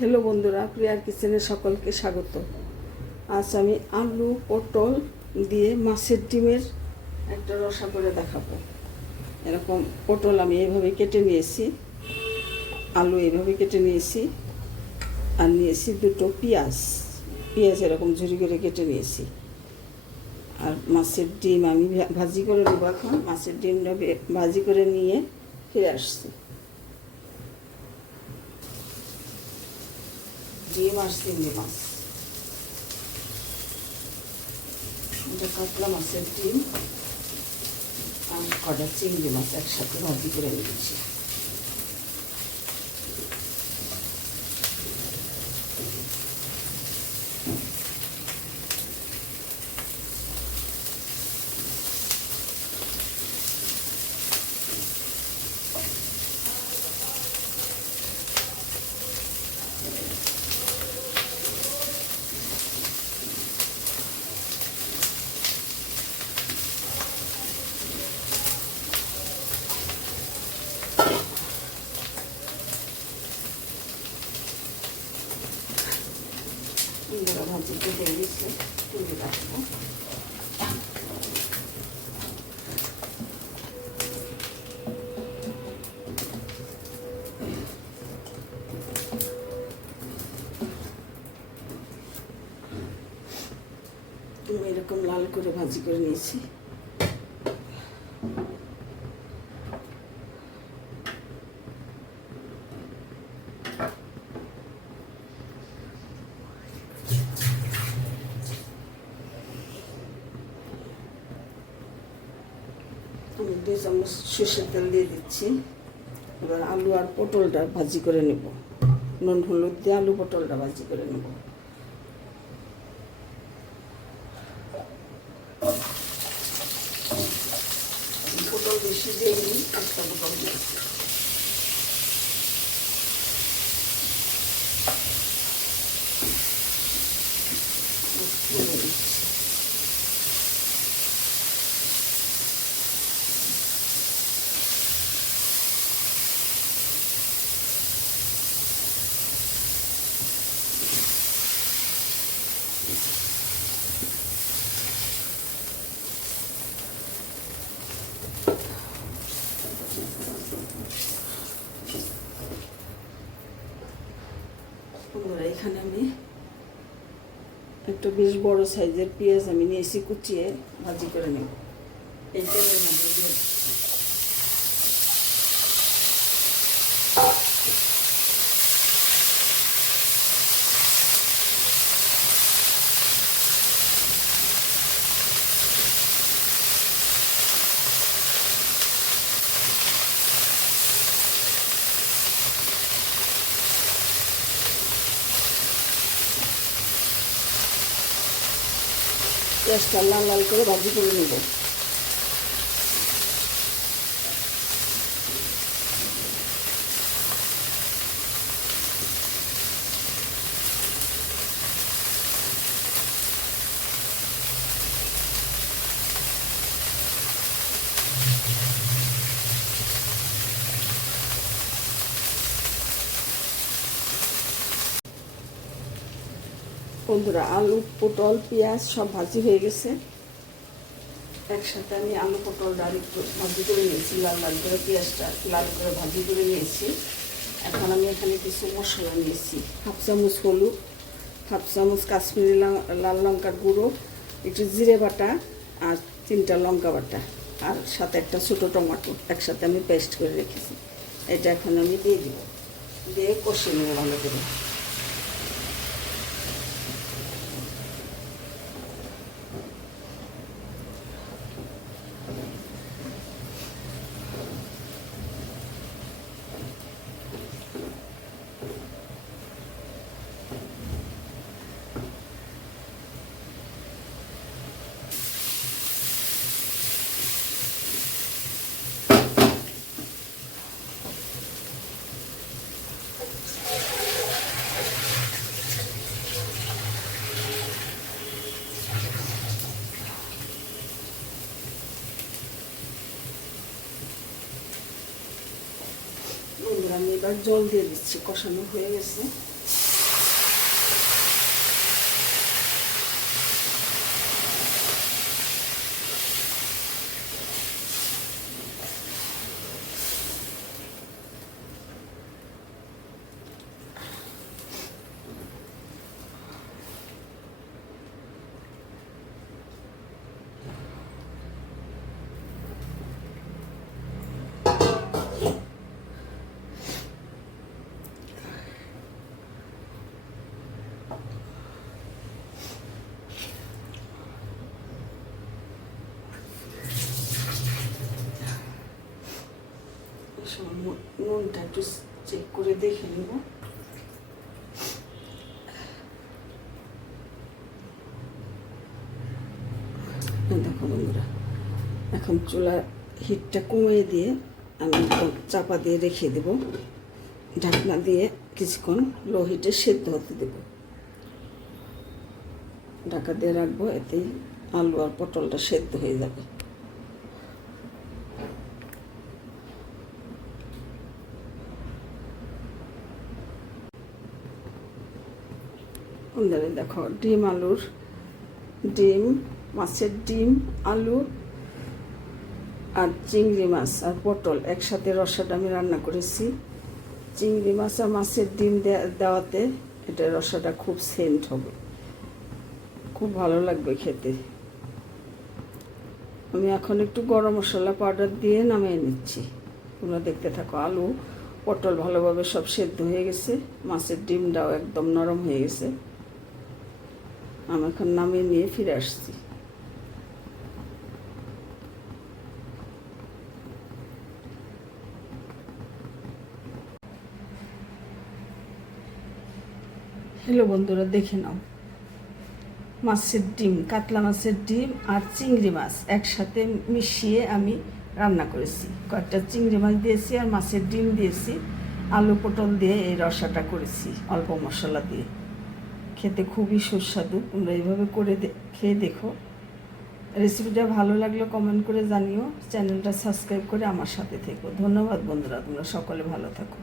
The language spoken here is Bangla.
হ্যালো বন্ধুরা, প্রিয়ার কিচেনে সকলকে স্বাগত। আজ আমি আলু পটল দিয়ে মাছের ডিমের একটা রসা করে দেখাবো। এরকম পটল আমি এইভাবে কেটে নিয়েছি, আলু এইভাবে কেটে নিয়েছি, আর নিয়েছি দুটো পেঁয়াজ এরকম ঝুরি করে কেটে নিয়েছি। আর মাছের ডিম আমি ভাজি করে নেবো। এখন মাছের ডিমটা ভাজি করে নিয়ে ফিরে আসছি। ডিম আর চিংড়ি মাছ, এটা কাতলা মাছের ডিম আর কটা চিংড়ি মাছ একসাথে ভাজি করে নিয়েছি। ভাজি কেটে দিয়েছে, তুলে রাখবো। এরকম লাল করে ভাজি করে নিয়েছি। আমি 2 চামচ সরষের তেল দিয়ে দিচ্ছি। এবার আলু আর পটলটা ভাজি করে নেব। নুন হলুদ দিয়ে আলু পটলটা ভাজি করে নেব। পটল বেশি দিইনি, একটা পটল দিয়েছি। এখানে আমি একটা বেশ বড় সাইজের পেঁয়াজ আমি নিয়েছি, কুচিয়ে ভাজি করে নেব। এই তেলের মধ্যে দিয়ে পেঁয়াজটা লাল লাল করে ভাজি করে নেব। বন্ধুরা, আলু পটল পেঁয়াজ সব ভাজি হয়ে গেছে। একসাথে আমি আলু পটলটা একটু ভাজি করে নিয়েছি, লাল লাল করে পেঁয়াজটা লাল করে ভাজি করে নিয়েছি। এখন আমি এখানে কিছু মশলা নিয়েছি। 1/2 চামচ হলুদ, 1/2 চামচ কাশ্মীরি লাল লঙ্কার গুঁড়ো, একটু জিরে বাটা আর 3টা লঙ্কা বাটা, আর সাথে একটা ছোটো টমেটো একসাথে আমি পেস্ট করে রেখেছি। এটা এখন আমি দিয়ে দিব, দিয়ে কষিয়ে নেব ভালো করে। আমি এবার জল দিয়ে দিচ্ছি, কষানো হয়ে গেছে। নুনটা একটু চেক করে দেখে নেব। দেখো বন্ধুরা, এখন চুলার হিটটা কমিয়ে দিয়ে আমি একদম চাপা দিয়ে রেখে দেব, ঢাকনা দিয়ে কিছুক্ষণ লো হিটে সেদ্ধ হতে দেব। ঢাকা দিয়ে রাখবো, এতেই আলু আর পটলটা সেদ্ধ হয়ে যাবে। দেখো ডিম মাছের ডিম, আলু আর চিংড়ি মাছ আর পটল একসাথে রসাটা আমি রান্না করেছি। চিংড়ি মাছ আর মাছের ডিম দেওয়াতে এটা রসাটা খুব সেন্ট হবে, খুব ভালো লাগবে খেতে। আমি এখন একটু গরম মশলা পাউডার দিয়ে নামিয়ে নিচ্ছি। তোমরা দেখতে থাকো। আলু পটল ভালোভাবে সব সেদ্ধ হয়ে গেছে, মাছের ডিমটাও একদম নরম হয়ে গেছে। আমি এখন নামিয়ে নিয়ে ফিরে আসছি। হ্যালো বন্ধুরা, দেখে নাও, মাছের ডিম, কাতলা মাছের ডিম আর চিংড়ি মাছ একসাথে মিশিয়ে আমি রান্না করেছি। কয়েকটা চিংড়ি মাছ দিয়েছি আর মাছের ডিম দিয়েছি, আলু পটল দিয়ে এই রসাটা করেছি অল্প মশলা দিয়ে। খেতে খুবই সুস্বাদু। তোমরা এইভাবে করে খেয়ে দেখো। রেসিপিটা ভালো লাগলে কমেন্ট করে জানিও। চ্যানেলটা সাবস্ক্রাইব করে আমার সাথে থেকো। ধন্যবাদ বন্ধুরা, তোমরা সকলে ভালো থাকো।